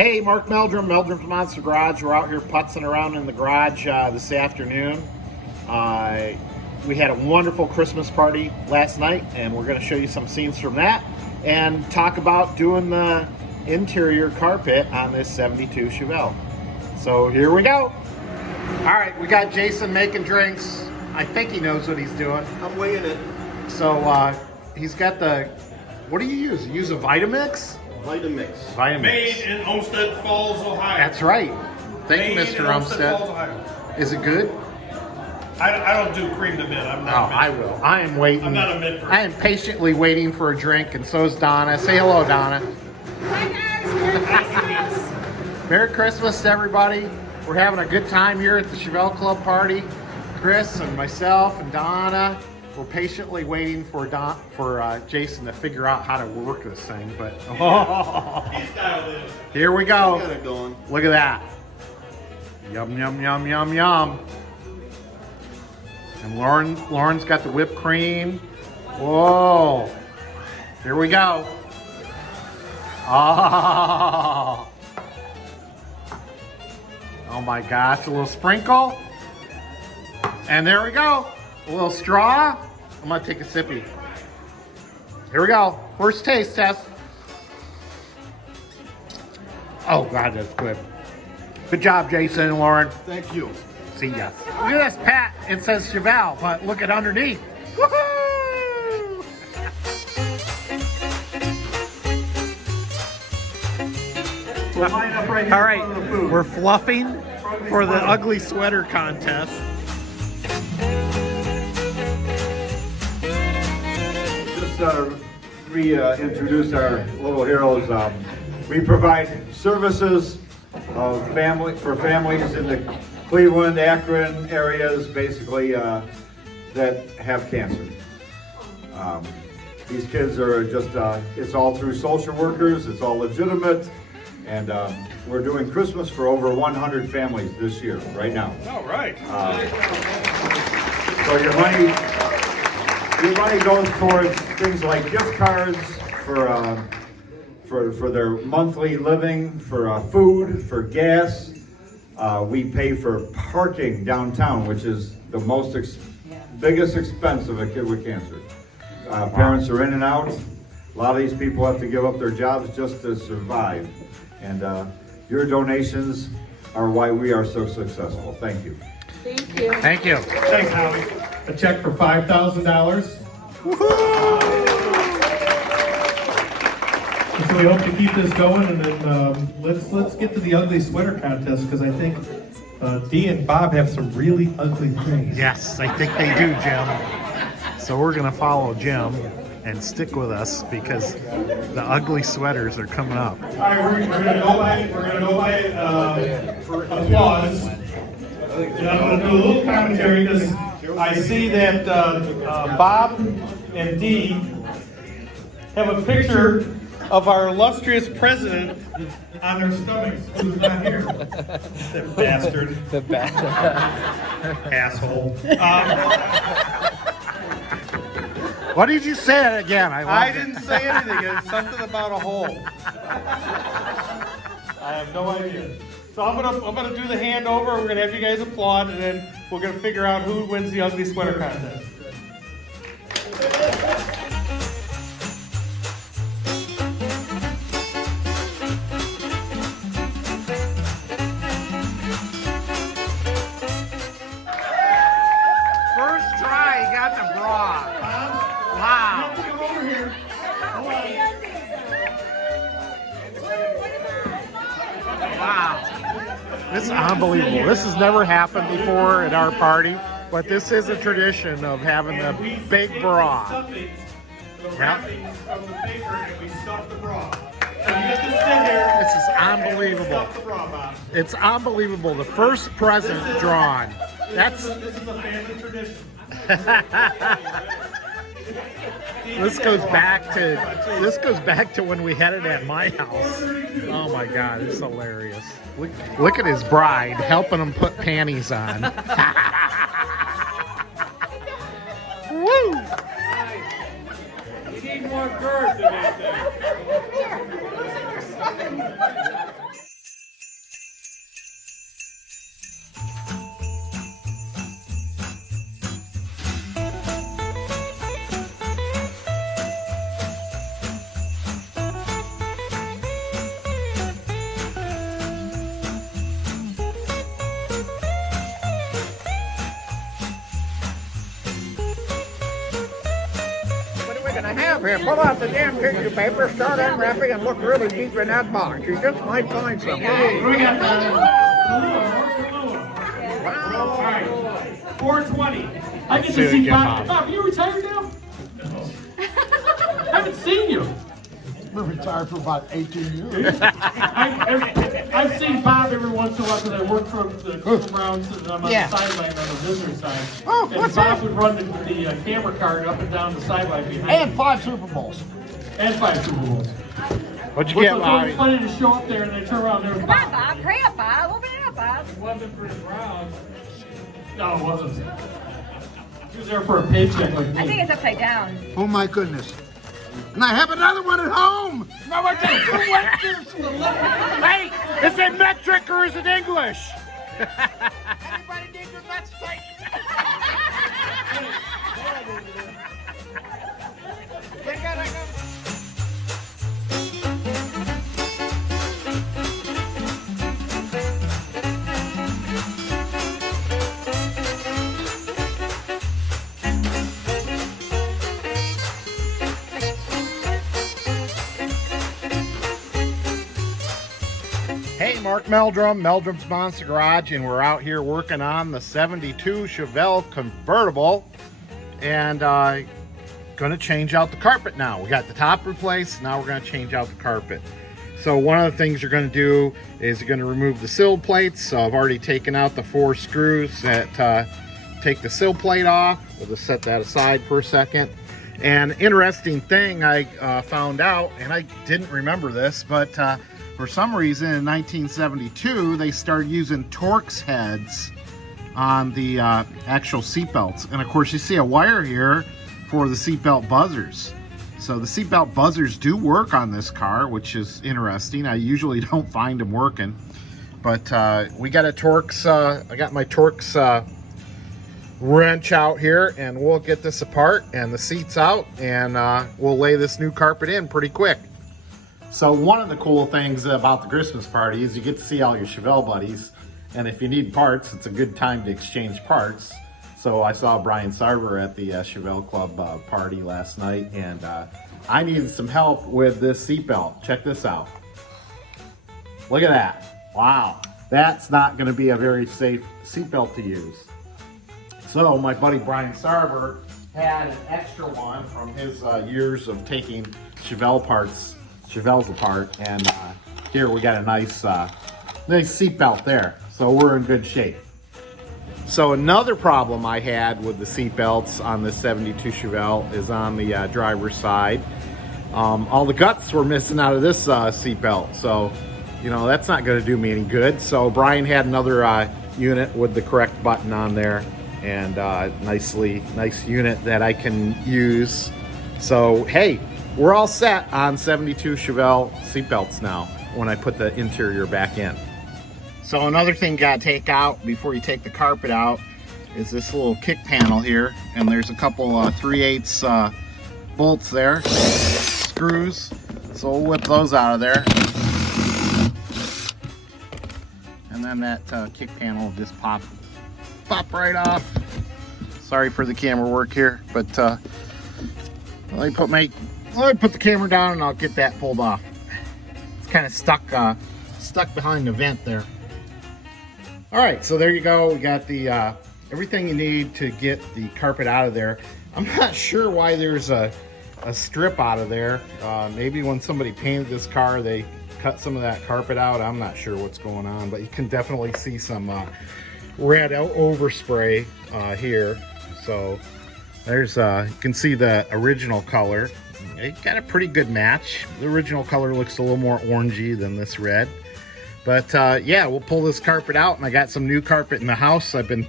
Hey, Mark Meldrum, Meldrum's Monster Garage. We're out here putzing around in the garage this afternoon. We had a wonderful Christmas party last night, and we're going to show you some scenes from that and talk about doing the interior carpet on this 72 Chevelle. So here we go. All right, we got Jason making drinks. I think he knows what he's doing. I'm weighing it. So he's got the, what do you use? You use a Vitamix? Vitamix. Vitamix. Made in Olmsted Falls, Ohio. That's right. Thank you, Made Mr. in Olmsted. Falls, Ohio. Is it good? I don't do cream to mint. I'm not. Oh, I will. I am waiting. I'm not a mint person. I am patiently waiting for a drink, and so is Donna. Say hello, Donna. Hi guys, Merry Christmas. Merry Christmas to everybody. We're having a good time here at the Chevelle Club party. Chris and myself and Donna. We're patiently waiting for Jason to figure out how to work this thing, but He's dialed in. here we go. Got it going. Look at that. Yum, yum, yum, yum, yum. And Lauren's got the whipped cream. Whoa. Here we go. Oh. Oh my gosh, a little sprinkle. And there we go. A little straw. I'm gonna take a sippy. Here we go. First taste test. Oh God, that's good. Good job, Jason and Lauren. Thank you. See ya. Look at this pat. It says Chevelle, but look at underneath. Woohoo! We'll line up right here. All right, we're fluffing for the ugly sweater contest. Just reintroduce our little heroes. We provide services of for families in the Cleveland, Akron areas, basically that have cancer. These kids are just, it's all through social workers, it's all legitimate, and we're doing Christmas for over 100 families this year, right now. All right. So your money goes towards things like gift cards for their monthly living, for food, for gas. We pay for parking downtown, which is the biggest expense of a kid with cancer. Parents are in and out. A lot of these people have to give up their jobs just to survive. And your donations are why we are so successful. Thank you. Thank you. Thank you. Thanks, Howie. A check for $5,000. So we hope to keep this going, and then let's get to the ugly sweater contest, because I think Dee and Bob have some really ugly things. Yes, I think they do, Jim. So we're gonna follow Jim and stick with us because the ugly sweaters are coming up. All right, we're gonna go by applause. And I'm gonna do a little commentary because I see that Bob and Dee have a picture of our illustrious president on their stomachs, who's not here. That bastard. The bastard. Asshole. What did you say again? I didn't say anything. It's something about a hole. I have no idea. So I'm gonna do the handover. We're gonna have you guys applaud, and then we're gonna figure out who wins the ugly sweater contest. First try, he got the bra. Wow. Come over here. Wow. This is unbelievable. This has never happened before at our party, but this is a tradition of having the big bra. The wrappings from the paper, and we stuff the bra. So you get to sit here. This is unbelievable. Stuff the bra, Bob. It's unbelievable. The first present drawn. This is a family tradition. This goes back to when we had it at my house. Oh my God, it's hilarious. Look at his bride helping him put panties on. Woo! You need more girth than anything. up here, pull out the damn tissue paper, start unwrapping, and look really deep in that box. You just might find something. We got all right, 420. I get to see Bob. Bob, you retired now? I haven't seen you. I've been retired for about 18 years. I've seen Bob every once in a while because I work for the Cleveland Browns and I'm on the sideline on the visitor side. Oh, and what's Bob that? would run the camera card up and down the sideline behind And me. 5 Super Bowls. And 5 Super Bowls. What'd you Which get, was Bobby? always funny to show up there and then turn around and there's Come on, Bob. Bob. Hurry up, Bob. Open it up, Bob. It wasn't for the Browns. No, it wasn't. He was there for a paycheck like I think me. it's upside down. Oh my goodness. And I have another one at home. Now I got 2 winters. Hey, is it metric or is it English? Anybody need your nuts tight? Hey, Mark Meldrum, Meldrum's Monster Garage, and we're out here working on the 72 Chevelle Convertible, and gonna change out the carpet now. We got the top replaced, now we're gonna change out the carpet. So one of the things you're gonna do is you're gonna remove the sill plates. So I've already taken out the 4 screws that take the sill plate off. We'll just set that aside for a second. And interesting thing I found out, and I didn't remember this, but for some reason in 1972, they started using Torx heads on the actual seatbelts. And of course you see a wire here for the seatbelt buzzers. So the seatbelt buzzers do work on this car, which is interesting. I usually don't find them working. But we got a Torx, I got my Torx wrench out here, and we'll get this apart and the seats out, and we'll lay this new carpet in pretty quick. So one of the cool things about the Christmas party is you get to see all your Chevelle buddies, and if you need parts, it's a good time to exchange parts. So I saw Brian Sarver at the Chevelle Club party last night, and I needed some help with this seatbelt. Check this out. Look at that. Wow. That's not going to be a very safe seatbelt to use. So my buddy Brian Sarver had an extra one from his years of taking Chevelles apart, and here we got a nice seatbelt there. So we're in good shape. So another problem I had with the seatbelts on the 72 Chevelle is on the driver's side. All the guts were missing out of this seatbelt, so you know that's not going to do me any good. So Brian had another unit with the correct button on there, and nice unit that I can use. So hey, we're all set on 72 Chevelle seatbelts now when I put the interior back in. So another thing you gotta take out before you take the carpet out is this little kick panel here, and there's a couple 3/8 bolts there, screws. So we'll whip those out of there. And then that kick panel will just pop right off. Sorry for the camera work here, but let me put the camera down and I'll get that pulled off. It's kind of stuck behind the vent there. All right, so there you go. We got the everything you need to get the carpet out of there. I'm not sure why there's a strip out of there. Maybe when somebody painted this car, they cut some of that carpet out. I'm not sure what's going on, but you can definitely see some red overspray here. So there's you can see the original color. It got a pretty good match. The original color looks a little more orangey than this red. But yeah, we'll pull this carpet out, and I got some new carpet in the house. I've been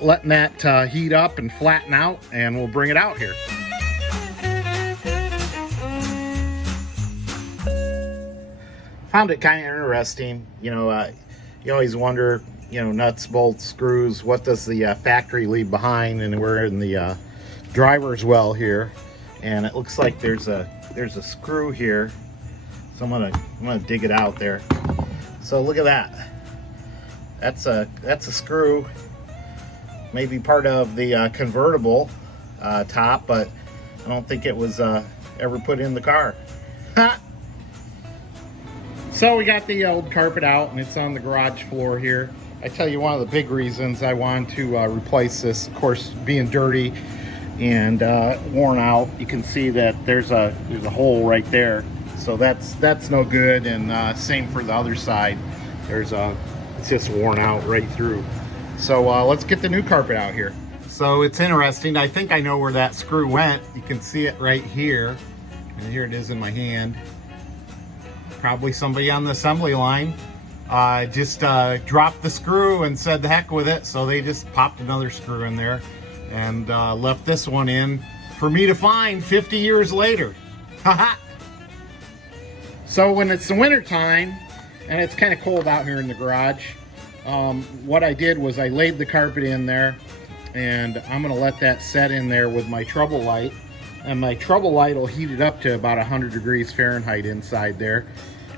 letting that heat up and flatten out, and we'll bring it out here. Found it kind of interesting. You know, you always wonder, you know, nuts, bolts, screws, what does the factory leave behind? And we're in the driver's well here, and it looks like there's a screw here. So I'm gonna dig it out there. So look at that. That's a screw, maybe part of the convertible top, but I don't think it was ever put in the car. So we got the old carpet out and it's on the garage floor here. I tell you, one of the big reasons I wanted to replace this, of course, being dirty and worn out, you can see that there's a hole right there. So that's no good, and same for the other side. It's just worn out right through. So let's get the new carpet out here. So it's interesting. I think I know where that screw went. You can see it right here, and here it is in my hand. Probably somebody on the assembly line just dropped the screw and said the heck with it. So they just popped another screw in there and left this one in for me to find 50 years later. Haha. So when it's the winter time and it's kind of cold out here in the garage, what I did was I laid the carpet in there, and I'm gonna let that set in there with my trouble light, and my trouble light will heat it up to about 100 degrees Fahrenheit inside there,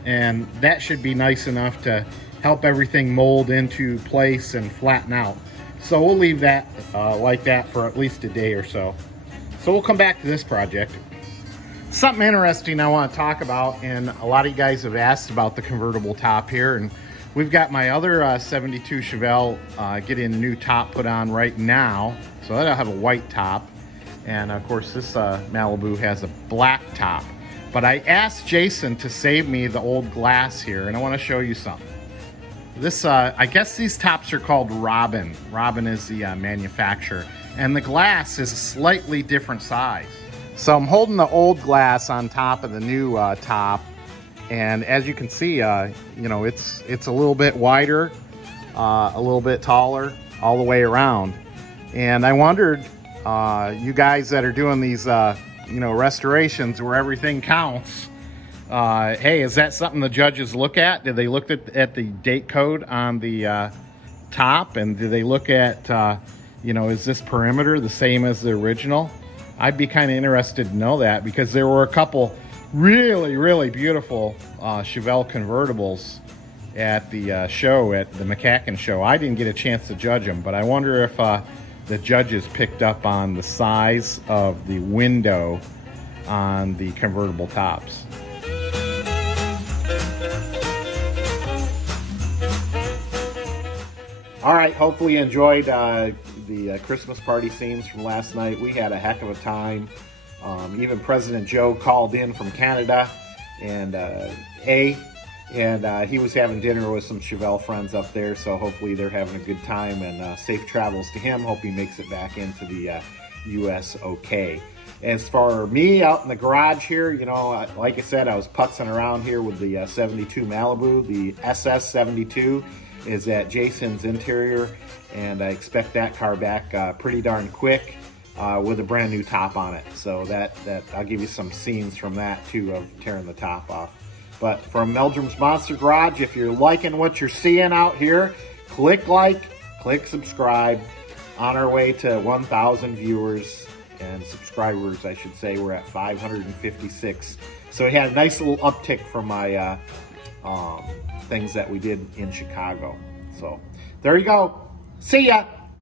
and that should be nice enough to help everything mold into place and flatten out. So we'll leave that like that for at least a day or so. So we'll come back to this project. Something interesting I want to talk about, and a lot of you guys have asked about the convertible top here, and we've got my other 72 Chevelle getting a new top put on right now, so that'll have a white top, and of course this Malibu has a black top. But I asked Jason to save me the old glass here, and I want to show you something. This, I guess these tops are called Robin. Robin is the manufacturer, and the glass is a slightly different size. So I'm holding the old glass on top of the new top, and as you can see, you know, it's a little bit wider, a little bit taller, all the way around. And I wondered, you guys that are doing these, you know, restorations where everything counts, hey, is that something the judges look at? Did they look at the date code on the top, and do they look at, you know, is this perimeter the same as the original? I'd be kind of interested to know that, because there were a couple really, really beautiful Chevelle convertibles at the show, at the McCacken show. I didn't get a chance to judge them, but I wonder if the judges picked up on the size of the window on the convertible tops. All right, hopefully you enjoyed the Christmas party scenes from last night. We had a heck of a time. Even President Joe called in from Canada, and he was having dinner with some Chevelle friends up there, so hopefully they're having a good time, and safe travels to him. Hope he makes it back into the U.S. okay. As for me out in the garage here, you know, like I said, I was putzing around here with the 72 Malibu. The SS72 is at Jason's Interior, and I expect that car back pretty darn quick with a brand new top on it. So that I'll give you some scenes from that too, of tearing the top off. But from Meldrum's Monster Garage, if you're liking what you're seeing out here, click like, click subscribe. On our way to 1,000 viewers and subscribers, I should say. We're at 556. So we had a nice little uptick from my things that we did in Chicago. So there you go. See ya.